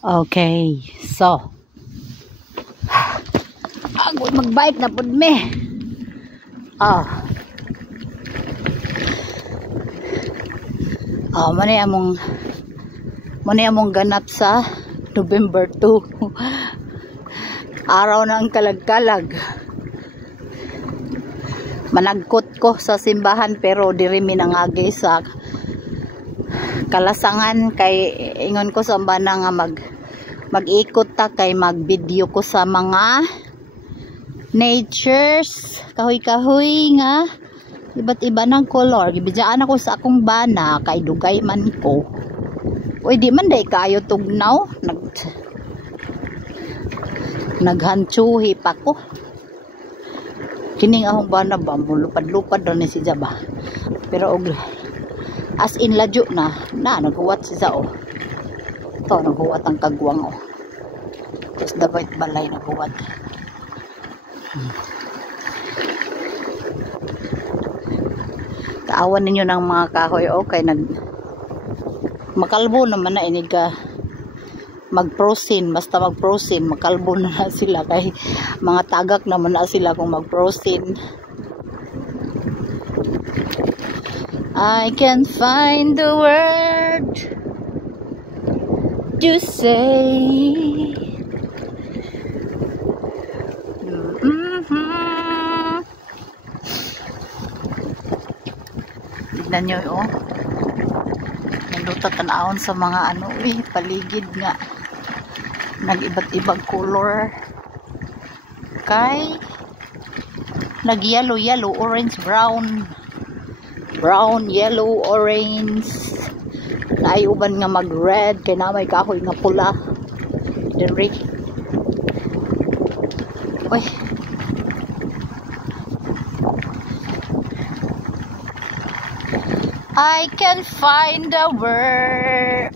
Okay, so ako mag-bike na pud me. Muna among ganap sa November 2. Araw ng kalag-kalag. Managkot ko sa simbahan pero diri mi nangagi sa Kalasangan kay ingon ko sa bana nga mag-ikot ta kay mag-video ko sa mga natures, kahoy-kahoy nga iba't iba ng color. Gibidyaan ako sa akong bana kay dugay man ko. Uy, di man day kayo tugnaw. Naghantsuhi pa ko. Kining akong bana ba mulupad-lupad ra ni si Jaba. Pero as in ladyo na naghuwat si Zao. Ito naghuwat ang kagwang tapos dapat balay naghuwat. Kaawan ninyo ng mga kahoy kay makalbo naman na inig magprosin, basta magprosin makalbo na sila kay mga tagak naman na sila kung magprosin. I can't find the word to say. Tignan nyo nalutat tanahon sa mga paligid nga nag-iba't ibang color kay nag yellow, orange, brown, yellow, orange. Naay uban nga mag red kay na may kahoy nga pula. Diri. Uy. I can find the word.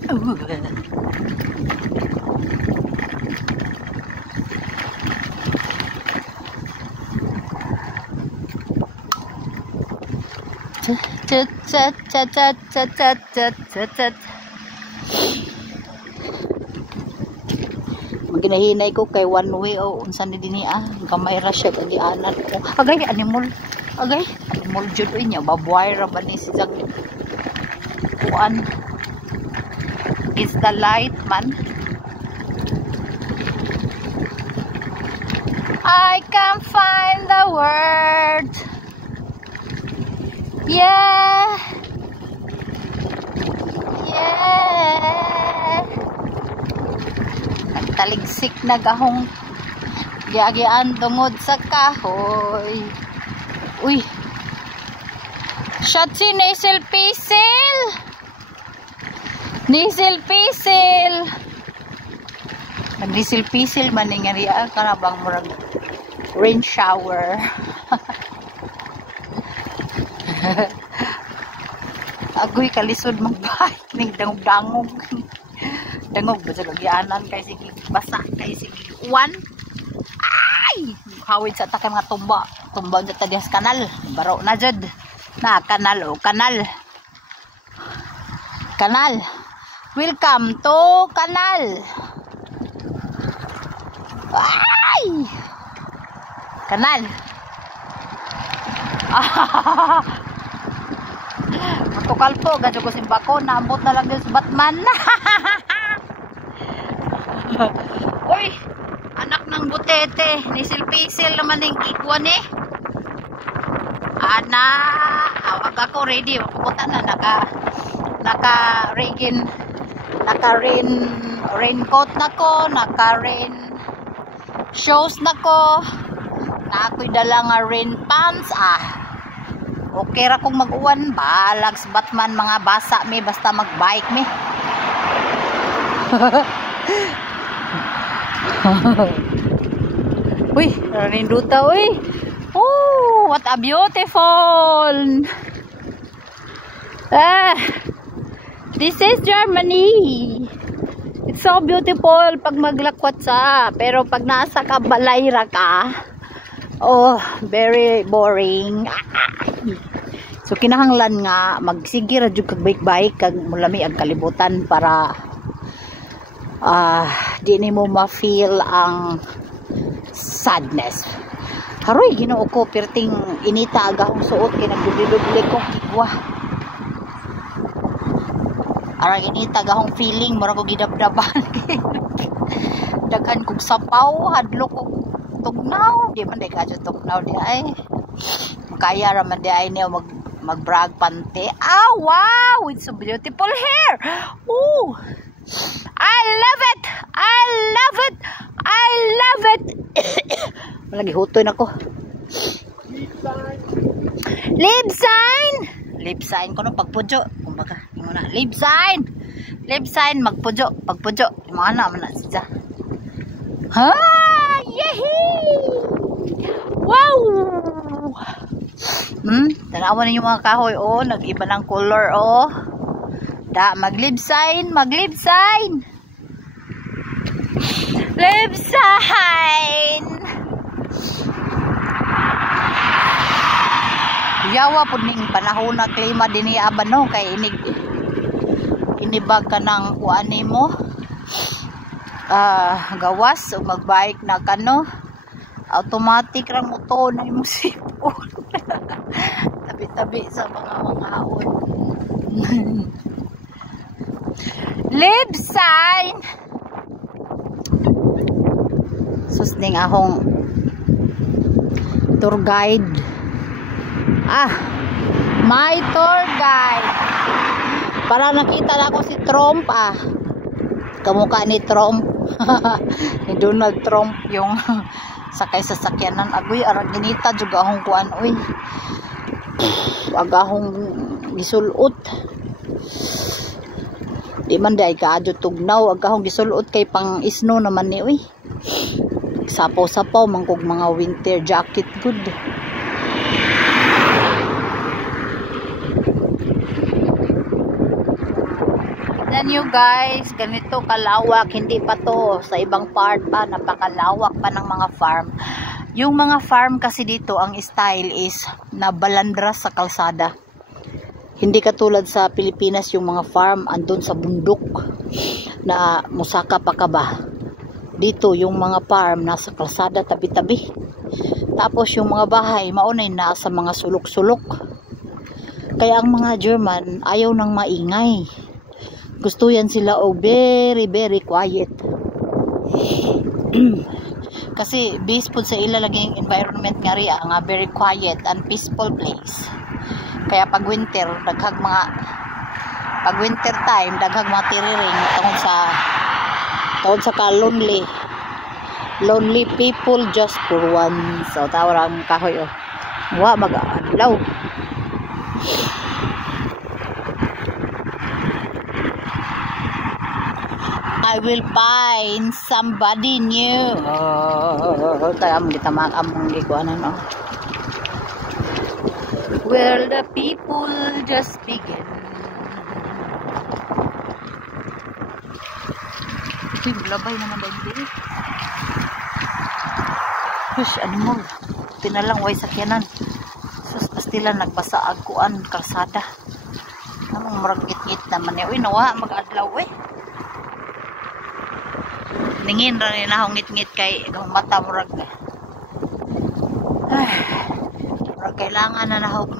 Maginahinay ko kay one way unsa ni dinhi gamay ra siya agianan ko. Agay animal jud niya babuay ra ba ni si Zag kuan is the light man. I can't find the word. Yeah. Nagtaligsik na gahong giagian tungod sa kahoy. Uy. Shatsi nasal pisil. Nag-diesel pisil man nga riya karabang murag rain shower. Agoy kalisod mag-bike ning dangog ba sa lagyanan kay sige basa kay sige uwan. Ay hawid sa takan nga tumba sa tadihas kanal baro na jud na kanal welcome to kanal. Ay kanal. Matukal po gadyo ko simbako naambot na lang din sa Batman. Uy anak ng butete nisil-pisil naman yung kikwan awag ako ready mapupunta na raincoat na ko rain shoes na ko na ako'y dala nga rain pants okay ra kung mag-uwan balag sa Batman mga basa mi basta mag-bike mi. Uy, narinduta uy. Oh, what a beautiful. This is Germany. It's so beautiful pag maglakwat pero pag nasa kabalay ra ka, very boring. So kinahanglan nga magsige ra jud kag bike-bike kag mulami ang kalibutan para di ni mo ma-feel ang sadness. Haroy, Ginoo ko, perting inita agahong suot kay nagdubli-dubli ko kigwa. Arang inita agahong feeling mura ko gidabdaban. Daghan kog sapaw, hadlo kog tugnaw, di man day kadyo tugnaw di ay. Kaya raman di ay niya mag-brag pante. Ah, wow, with so beautiful hair. Ooh. I love it. I love it. I love it. Malagi hutoy nako. Lip sign. Lip sign ko no pagpudyo. Kumbaga, imo na lip sign. Lip sign magpudyo, pagpudyo. Imo ana man na siya. Ha! Yehey! Wow! Tanawan ninyo mga kahoy oh, nag-iba ng color oh. Da mag-lip sign, mag-lip sign. Lip sign. Yawa po ning panahon na klima din ni Aba no kay inibag ka ng kuani mo gawas o magbike na kano automatic rang moto na yung sipon tabi-tabi sa mga haon. Lip sign. Susning ahong tour guide. My tour guide. Para nakita na ako si Trump kamukha ni Trump. Ni Donald Trump yung sakay sa sakyanan. Agoy arang ginita juga ahong kuan oy. Agahong gisulot. Di man day kaadyo tugnaw agahong gisulot kay pang isno naman ni oy. Sapaw-sapaw mangkog mga winter jacket good. Tignan nyo guys, ganito kalawak, hindi pa to sa ibang part pa, napakalawak pa ng mga farm. Yung mga farm kasi dito, ang style is na balandras sa kalsada. Hindi katulad sa Pilipinas yung mga farm andun sa bundok na musaka pa ka ba. Dito yung mga farm nasa kalsada tabi-tabi. Tapos yung mga bahay maunay na sa mga sulok-sulok. Kaya ang mga German ayaw nang maingay. Gusto yan sila very very quiet. Kasi based po sa ilalaging environment nga rin nga very quiet and peaceful place. Kaya pag winter time daghang mga tiriring tungod sa lonely people just for one. So tawag kahoy oh. Wa mag-adlaw. I will find somebody new. Tagam kita among gikuanan no. Where the people just begin. Uy, labay naman dahil. Hush, ano mo? Tinalang way sakyanan. Sus, pastila nagpasa agkuan kalsada. Namang murag ngit-ngit naman niya. Uy, nawa, mag-adlaw eh. Ningin rin na akong ngit-ngit kay mata murag. Murag kailangan na nahog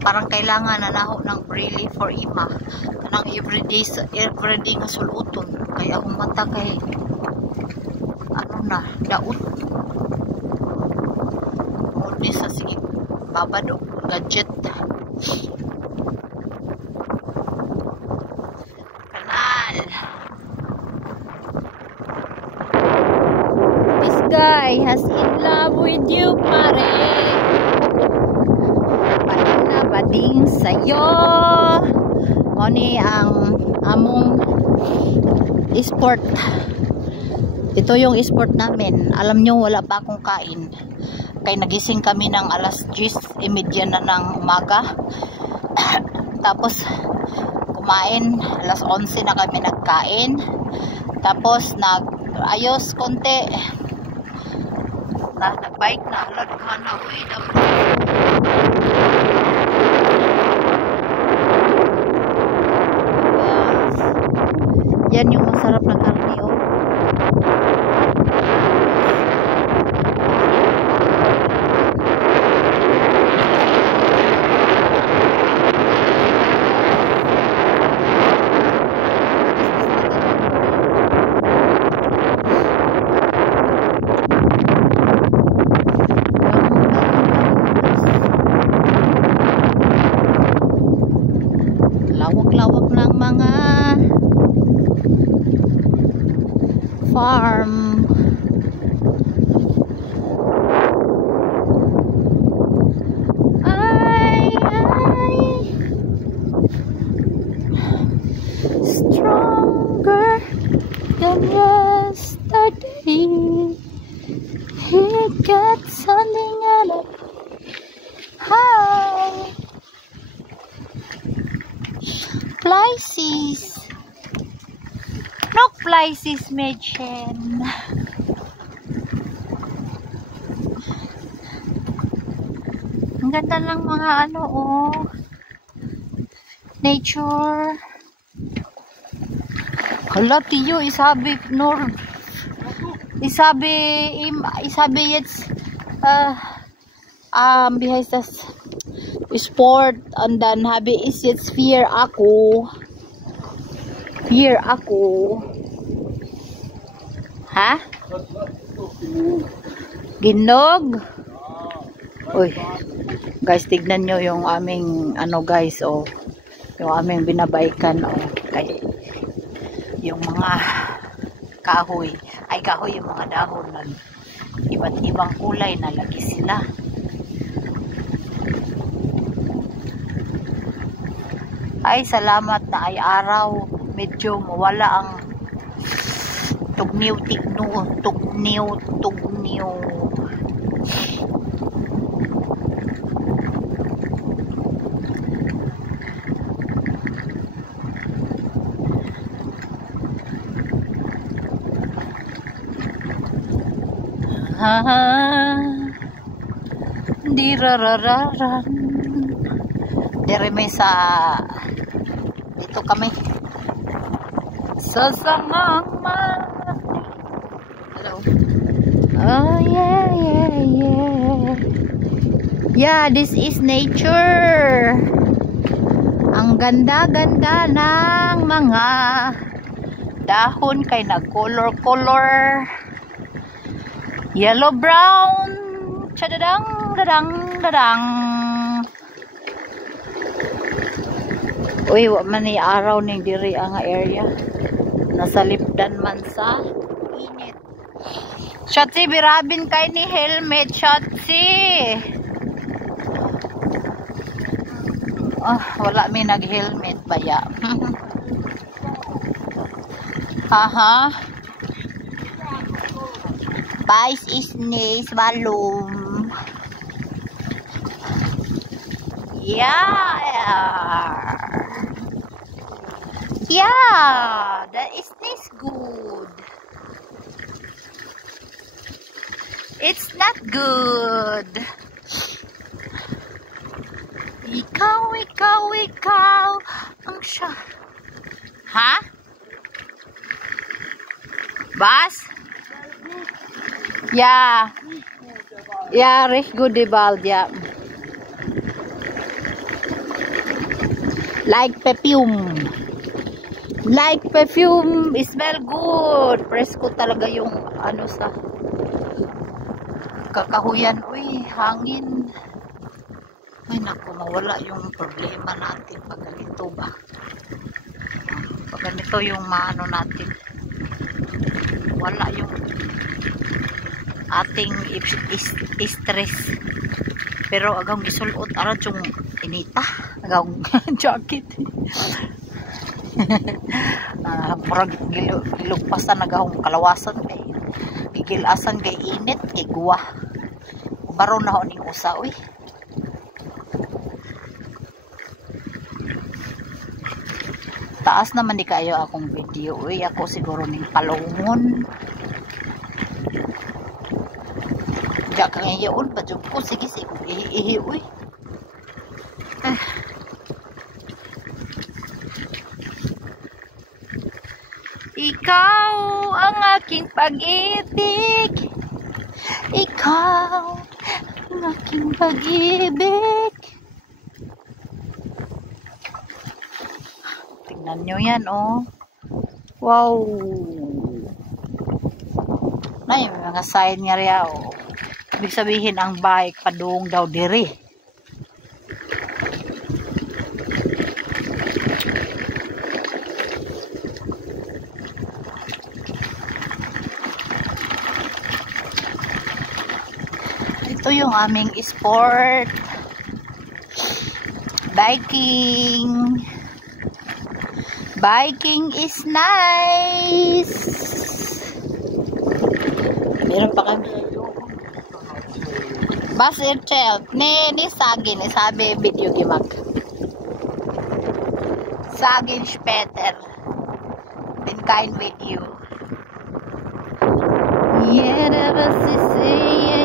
parang kailangan na nahog ng Brili for Ima. Kanang everyday nga suluton. Kaya akong mata kay ano na, daot. Muli sa sige babado, gadget. Kanal. This guy has in love with you, pare. Bading na bading sa'yo. Oni ang among sport. Ito yung sport namin. Alam nyo, wala pa akong kain. Kaya nagising kami ng alas 10:30 na ng umaga. Tapos kumain, alas 11 na kami nagkain. Tapos nag-ayos konti. Nag-bike na. Laghan away na. Yan yung masarap na karne, oh. Lawak-lawak ng mga farm. Ay, stronger than yesterday. He got something out of high. Pisces. No Pisces Mädchen. Ang ganda ng mga ano, oh. Nature. Hala, tiyo, isabi, Nor. Isabi jetzt, wie heißt das? Sport, und dann habe ich jetzt 4 Akku. 4 Akku. Ha? Ginog? Uy. Guys, tignan nyo yung aming, ano guys, oh. Yung aming binabaykan, oh. Kay, yung mga kahoy. Ay, kahoy yung mga dahon. Iba't ibang kulay na lagi sila. Ay, salamat na ay araw. Medyo mawala ang tugniw. Di rarararan. Dire may sa dito kami sa sangang hello. Oh yeah. Yeah, this is nature. Ang ganda-ganda ng mga dahon kay nag-color. Yellow brown. Chadadang dadang. Uy, wa man ni araw ning diri ang area. Nasa lipdan man sa init. Shotzi, birabin kay ni helmet, Shotzi. Wala may nag-helmet baya. Haha. Bais is nice, balloon. Yeah, that is this good. It's not good. Ikaw ang siya. Ha? Bas? Yeah. Yeah, recht good die bald, yeah. Like perfume. Like perfume, smell good. Presko talaga yung ano sa kakahuyan. Uy, hangin. Ay naku, mawala yung problema natin pag ganito ba. Pag ganito yung maano natin. Wala yung ating stress. Pero agang gisulot aran yung inita. Agang jacket. Murag gilugpasan nagahong kalawasan kay gigilasan kay init kay guwa. Baro na ho ning usa uy. Taas naman di kayo akong video uy. Ako siguro ning palungon. Diya ka ngayon pa dyan ko. Sige ihi uy. Ikaw ang aking pag-ibig. Ikaw ang aking pag-ibig. Tingnan nyo yan, oh. Wow. Nay, may mga sign nga rin, oh. Ibig sabihin, ang bike padung daw diri. Ito yung aming sport. Biking. Biking is nice. Meron pa kami. Basir Chel. Ni Sagin. Sabi video gimak. Sagin Speter. Din kain video. Yeah, that was it. Yeah.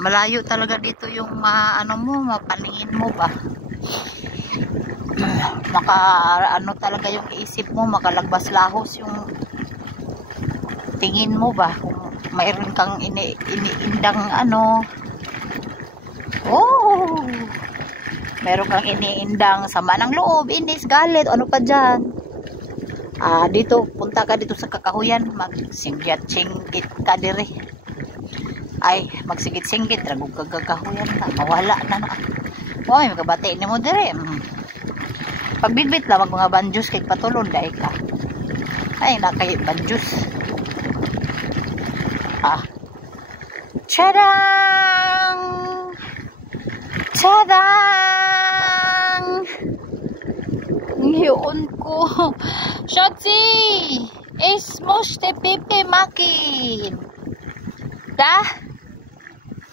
Malayo talaga dito yung ano mo, mapaningin mo ba? Ano talaga yung isip mo, makalagbas lahos yung tingin mo ba? Kung mayroon kang iniindang ano. Oh! Meron kang iniindang sama ng loob, inis, galit, ano pa dyan. Dito, punta ka dito sa kakahuyan, magsinggit-singgit ka dire. Ay, magsigit-singgit, ragog kagakahuyan na, mawala na na. Uy, magabati ni mo dire. Pagbitbit lang, mga banjus, kay patulon, dahil ka. Ay, nakay banjus. Tadang! Tadang! Ngayon ko. Shotzi! Es mochte pipi makin. Da?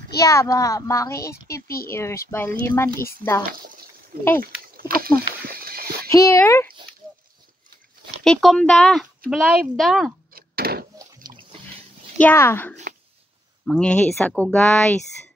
Ja, Maki is pipi ears, weil jemand ist da. Hey, guck mal. Here? Ich komm da. Bleib da. Ja. Manghihis ako, guys.